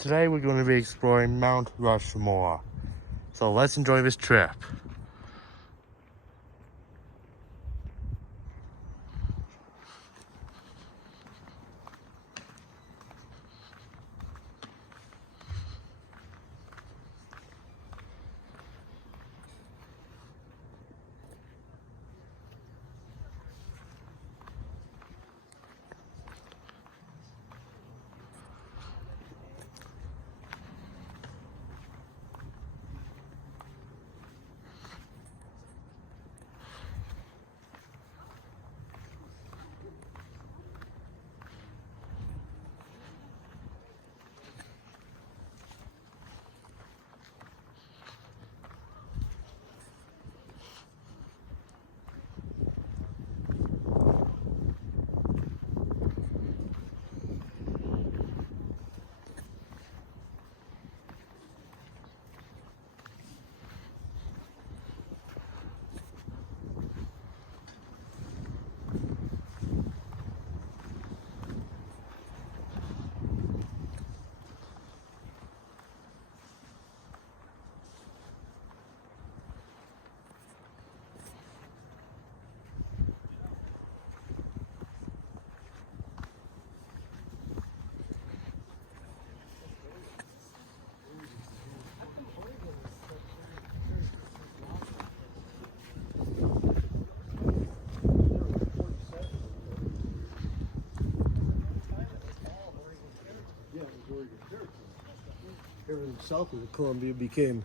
Today we're going to be exploring Mount Rushmore. So let's enjoy this trip. Everything south of the Columbia became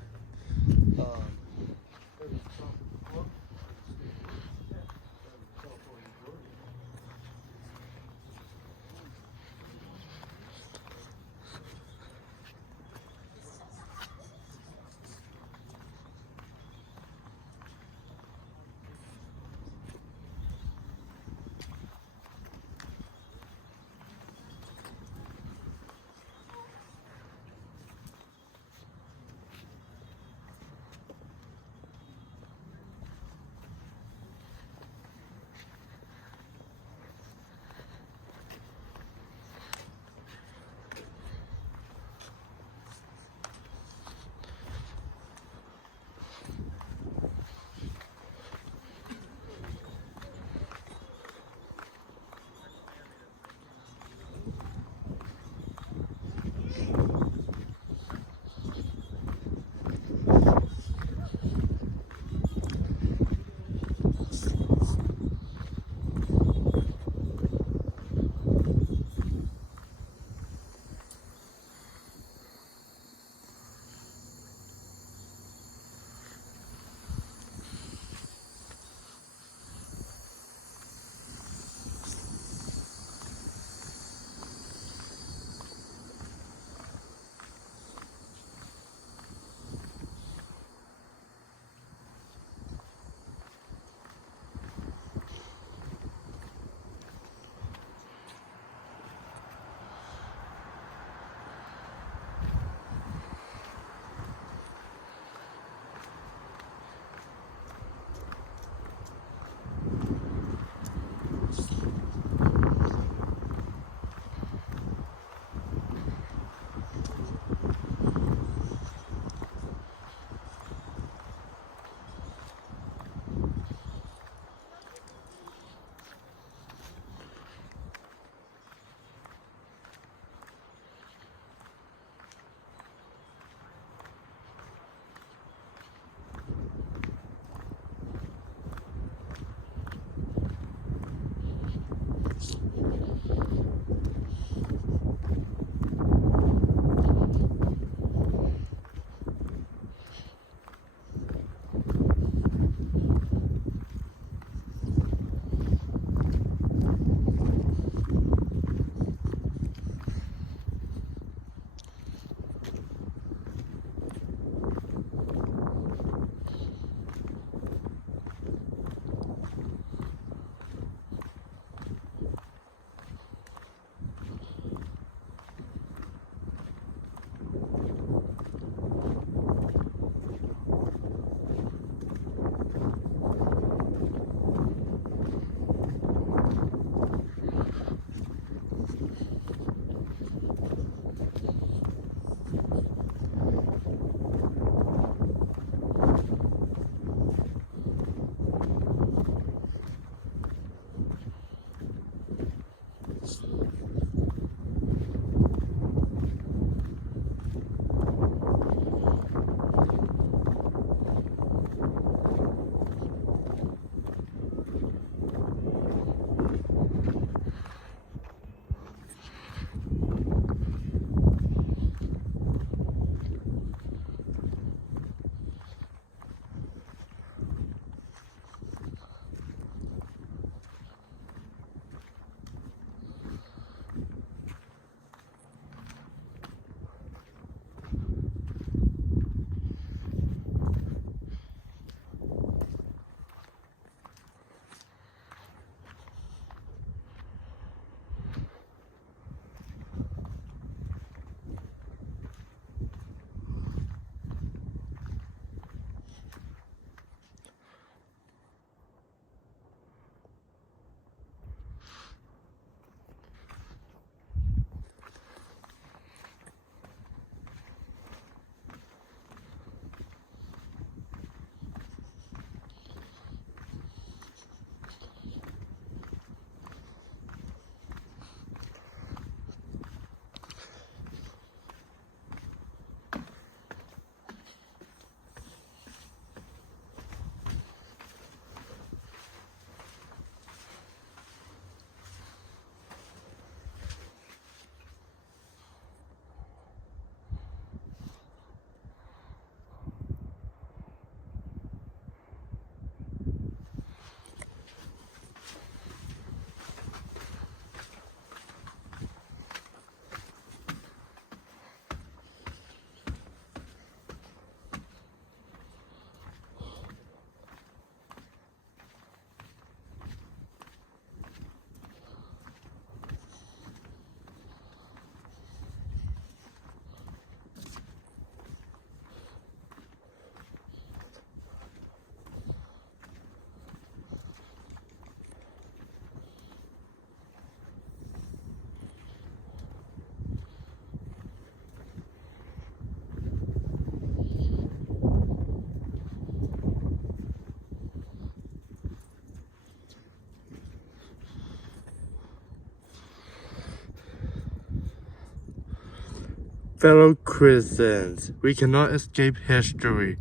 Fellow citizens, we cannot escape history.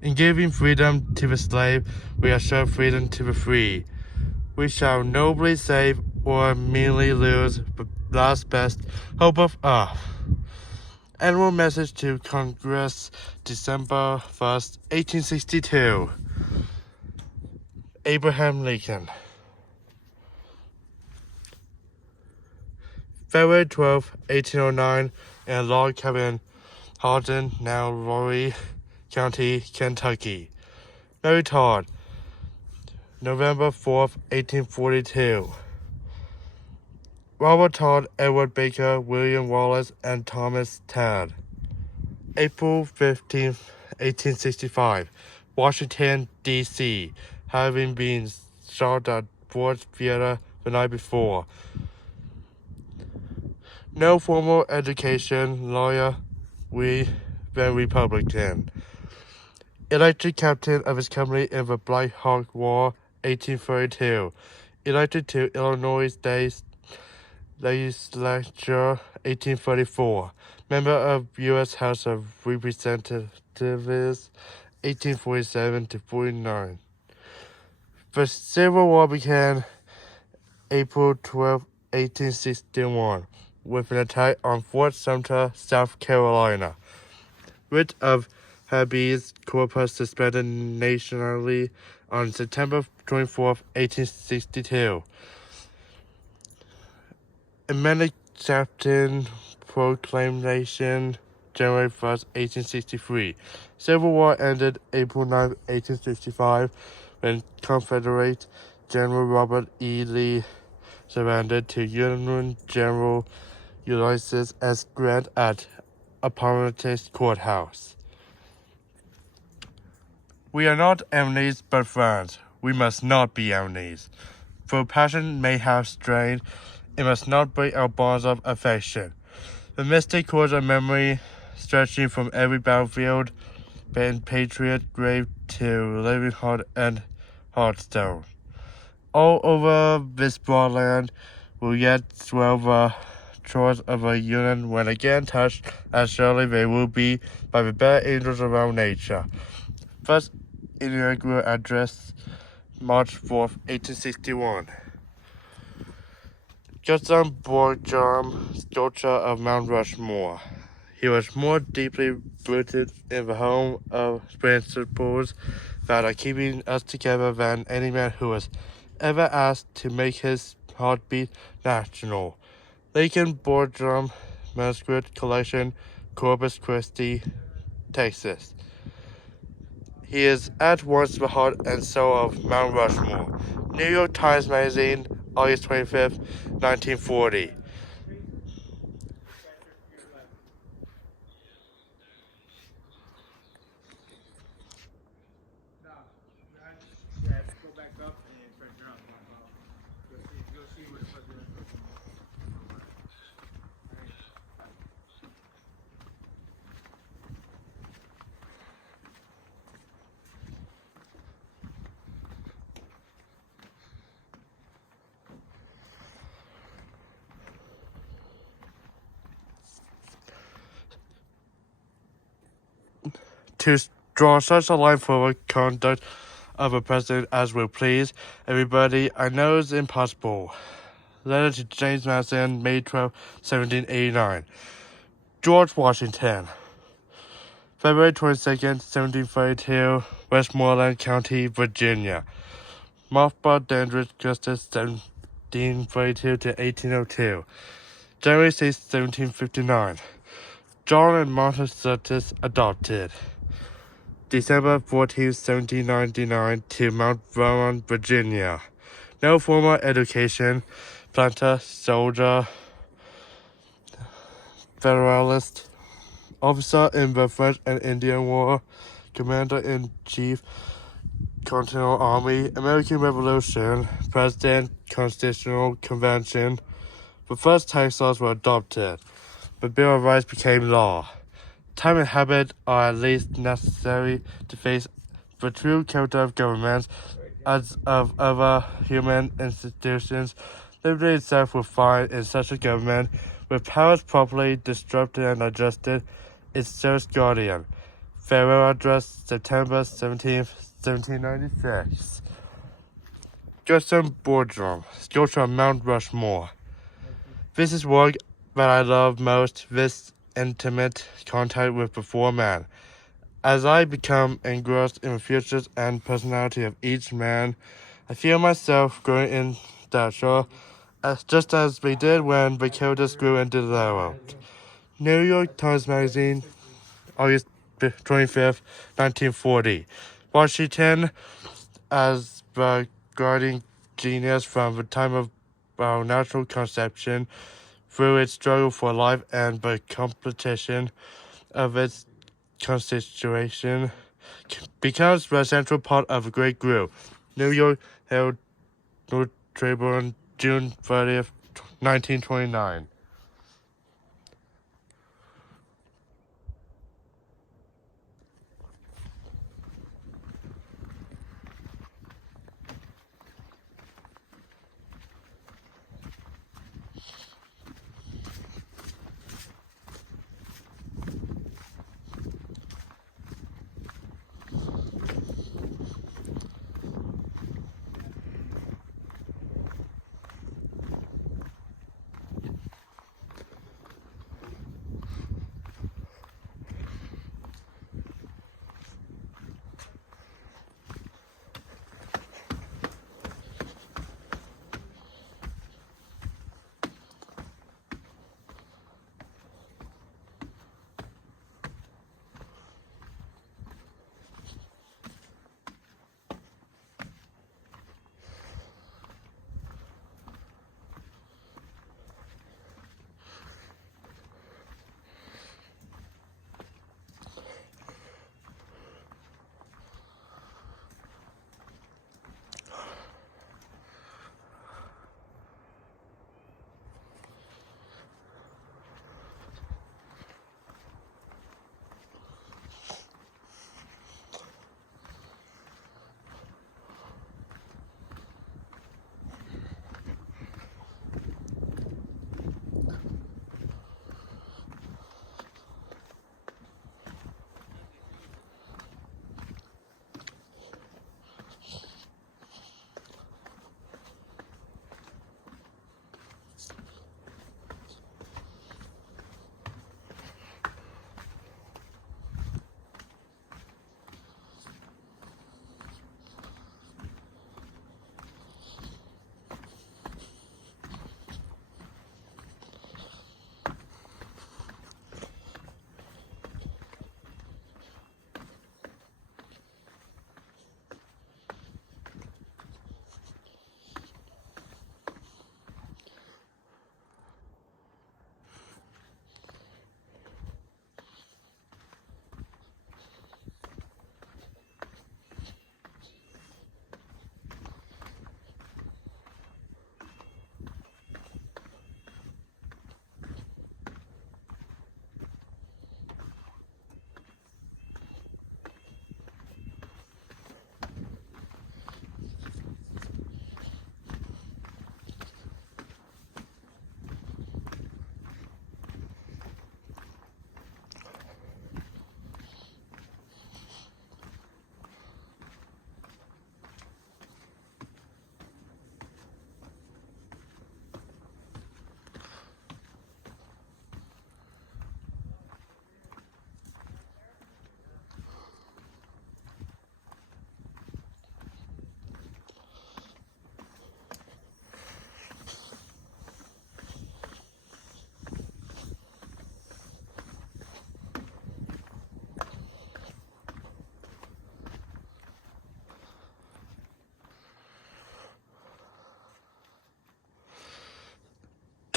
In giving freedom to the slave, we assure freedom to the free. We shall nobly save or merely lose the last best hope of earth. Annual message to Congress, December 1st, 1862. Abraham Lincoln. February 12, 1809, in a log cabin, Houghton, now Lorry County, Kentucky. Mary Todd. November 4th, 1842. Robert Todd, Edward Baker, William Wallace, and Thomas Tad. April 15, 1865. Washington, D.C., having been shot at Ford Theater the night before. No formal education, lawyer, then Republican. Elected captain of his company in the Black Hawk War, 1832. Elected to Illinois State Legislature, 1834. Member of U.S. House of Representatives, 1847 to 49. The Civil War began April 12, 1861, with an attack on Fort Sumter, South Carolina. Writ of habeas corpus suspended nationally on September 24, 1862. Amended Captain Proclamation, January 1st, 1863. Civil War ended April 9, 1865, when Confederate General Robert E. Lee surrendered to Union General Ulysses S. Grant at Appomattox Courthouse. We are not enemies but friends. We must not be enemies. Though passion may have strained, it must not break our bonds of affection. The mystic cords of memory, stretching from every battlefield and patriot grave to living heart and hearthstone. All over this broad land will yet swell the shores of a union when again touched, as surely they will be by the better angels around nature. First inaugural address, March 4th, 1861. Judson Borjam, sculptor of Mount Rushmore. He was more deeply rooted in the home of principles that are keeping us together than any man who was ever asked to make his heartbeat national. Lincoln Borjam, Manuscript Collection, Corpus Christi, Texas. He is at once the heart and soul of Mount Rushmore. New York Times Magazine, August 25th, 1940. To draw such a line for the conduct of a president as will please everybody, I know is impossible. Letter to James Madison, May 12, 1789. George Washington. February 22nd, 1732, Westmoreland County, Virginia. Mothball Dandridge Justice, 1732 to 1802. January 6, 1759. John and Martha Curtis adopted. December 14, 1799 to Mount Rushmore, Virginia. No formal education. Planter, soldier, Federalist. Officer in the French and Indian War. Commander-in-Chief, Continental Army. American Revolution. President, Constitutional Convention. The first tax laws were adopted. The Bill of Rights became law. Time and habit are at least necessary to face the true character of governments as of other human institutions. Liberty itself will find in such a government With powers properly distributed and adjusted, it serves Guardian. Farewell Address, September 17th, 1796. Justin Boardroom, sculpture on Mount Rushmore. This is work that I love most, this intimate contact with the foreman. As I become engrossed in the futures and personality of each man, I feel myself growing in stature, just as we did when the characters grew into the world. New York Times Magazine, August 25th, 1940. Washington, as the guiding genius from the time of our natural conception, through its struggle for life and the competition of its constitution, becomes the central part of a great group. New York Herald Tribune, June 30th, 1929.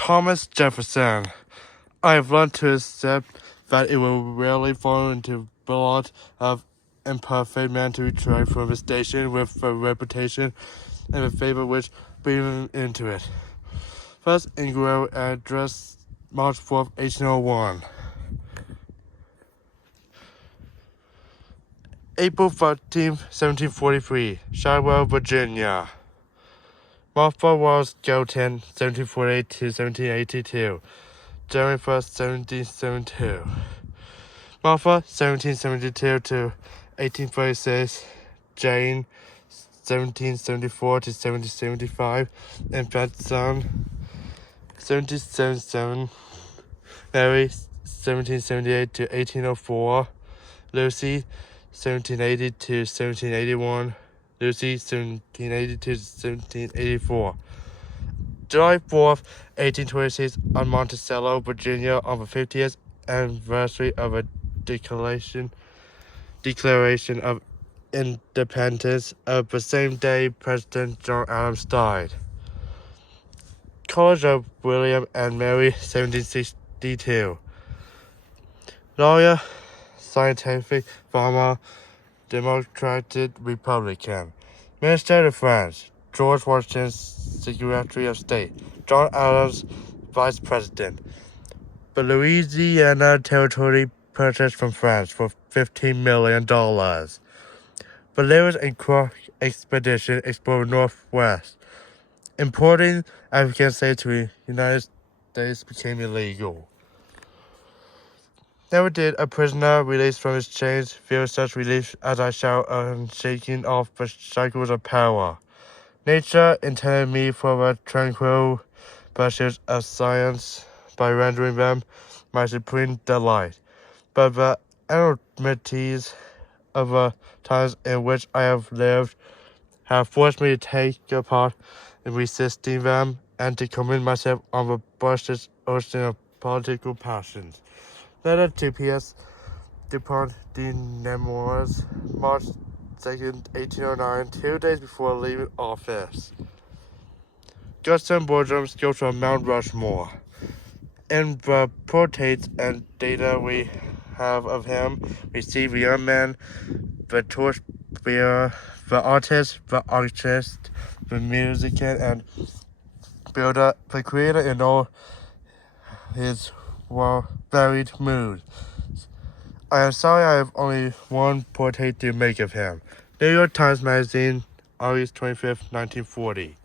Thomas Jefferson. I have learned to accept that it will rarely fall into the lot of imperfect man to try from a station with the reputation and the favor which bring into it. First inaugural address, March 4th, 1801. April 13th, 1743, Shadwell, Virginia. Martha Wells Skelton, 1748 to 1782. January 1st, 1772. Martha, 1772 to 1846. Jane, 1774 to 1775. Infant son, 1777. Mary, 1778 to 1804. Lucy, 1780 to 1781. Lucy, 1780 to 1784. July 4th, 1826, on Monticello, Virginia, on the 50th anniversary of a Declaration of Independence. Of the same day, President John Adams died. College of William and Mary, 1762. Lawyer, scientific, farmer, Democratic, Republican. Minister of France, George Washington, Secretary of State. John Adams, Vice President. The Louisiana Territory purchased from France for $15 million. The Lewis and Clark expedition explored Northwest. Importing African slaves to the United States became illegal. Never did a prisoner released from his chains feel such relief as I shall on shaking off the shackles of power. Nature intended me for the tranquil pursuits of science by rendering them my supreme delight. But the enormities of the times in which I have lived have forced me to take a part in resisting them and to commit myself on the boisterous ocean of political passions. Letter to P.S. DuPont de Nemours, March 2nd, 1809, 2 days before leaving office. Justin Boardroom sculpture of Mount Rushmore. In the portraits and data we have of him, we see the young man, the torchbearer, the artist, the musician, and builder, the creator in all his varied moods. I am sorry I have only one portrait to make of him. New York Times Magazine, August 25th, 1940.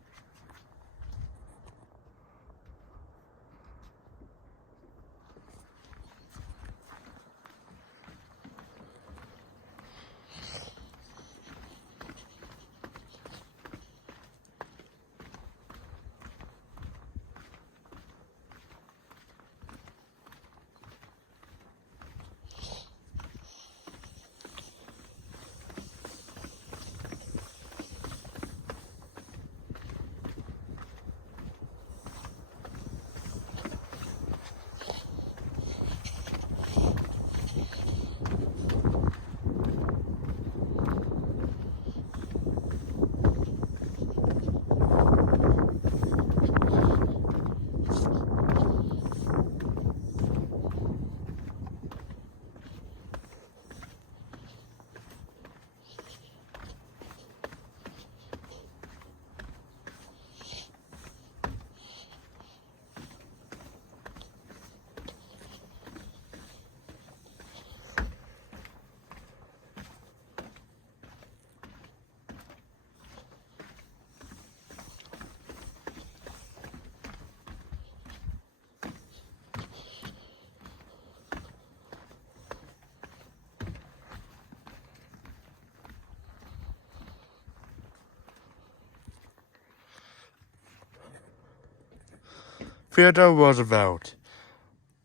Theodore Roosevelt.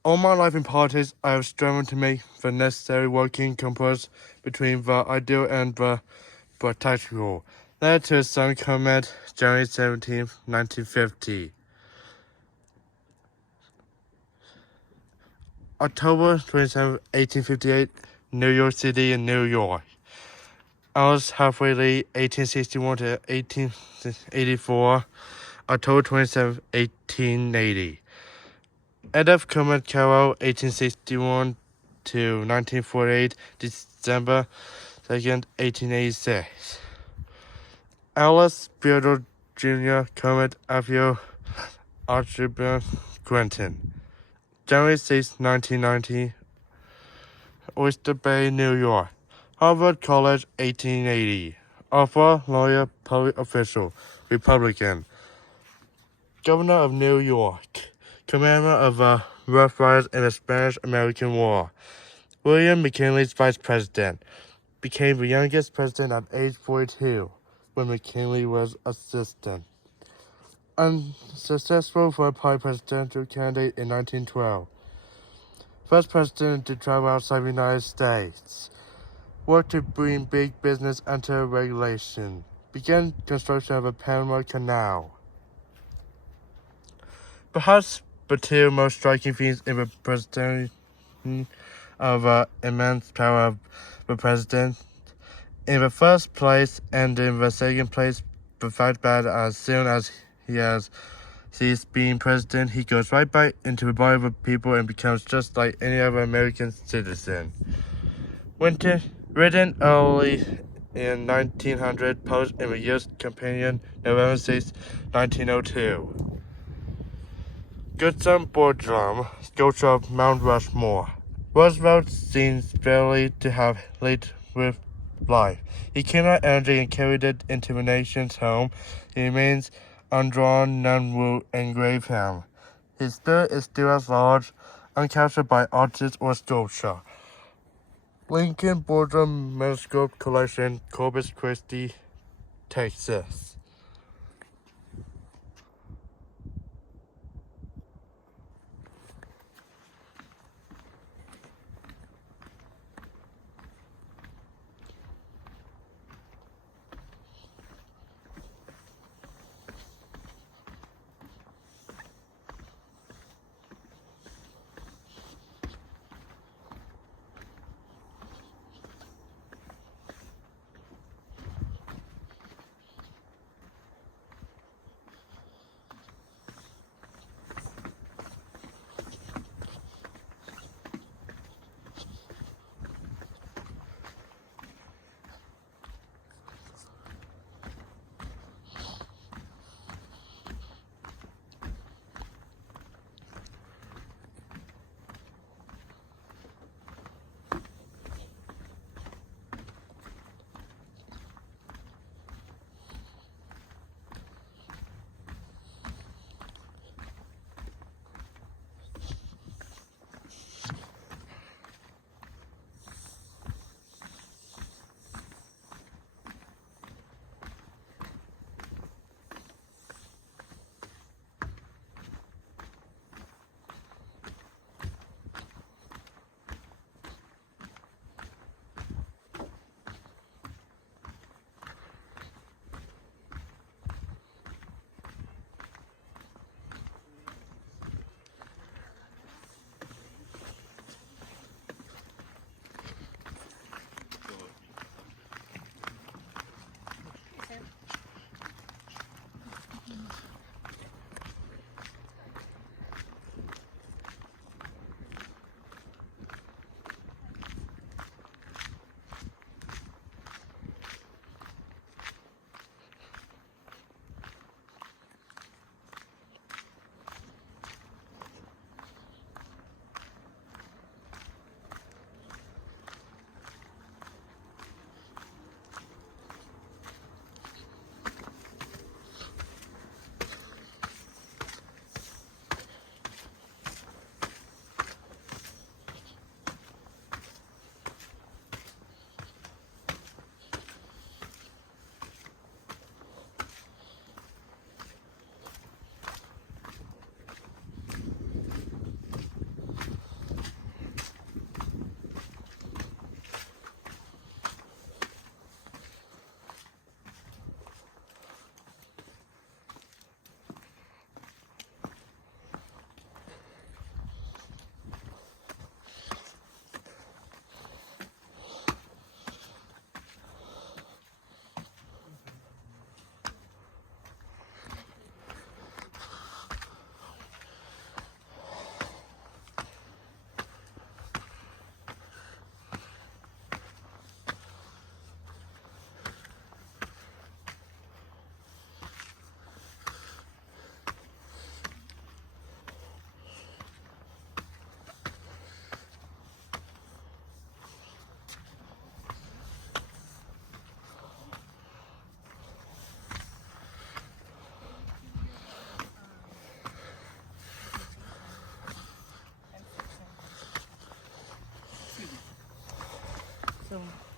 All my life in politics, I have striven to make the necessary working compass between the ideal and the practical. Letter to his son Clement, January 17, 1950. October 27, 1858, New York City and New York. Alice Halfway Lee, 1861 to 1884. October 27, 1880. Edith Clement Carroll, 1861 to 1948, December 2nd, 1886. Alice Theodore Jr. Clement Apio Archibald Quentin, January 6, 1990, Oyster Bay, New York. Harvard College, 1880. Author, lawyer, public official, Republican. Governor of New York. Commander of the Rough Riders in the Spanish-American War. William McKinley's vice president. Became the youngest president at age 42 when McKinley was assistant. Unsuccessful for a presidential candidate in 1912. First president to travel outside the United States. Worked to bring big business under regulation. Began construction of the Panama Canal. Perhaps the two most striking themes in the presidency of the immense power of the president. In the first place, and in the second place, the fact that as soon as he has ceased being president, he goes right back into the body of the people and becomes just like any other American citizen. Written early in 1900, published in the U.S. Companion, November 6, 1902. Goodson Boardroom, sculpture of Mount Rushmore. Roosevelt seems barely to have lived with life. He came out energy and carried it into the nation's home. He remains undrawn, none will engrave him. His spirit is still as large, uncaptured by artist or sculpture. Lincoln Boardroom Manuscript Collection, Corpus Christi, Texas. soon.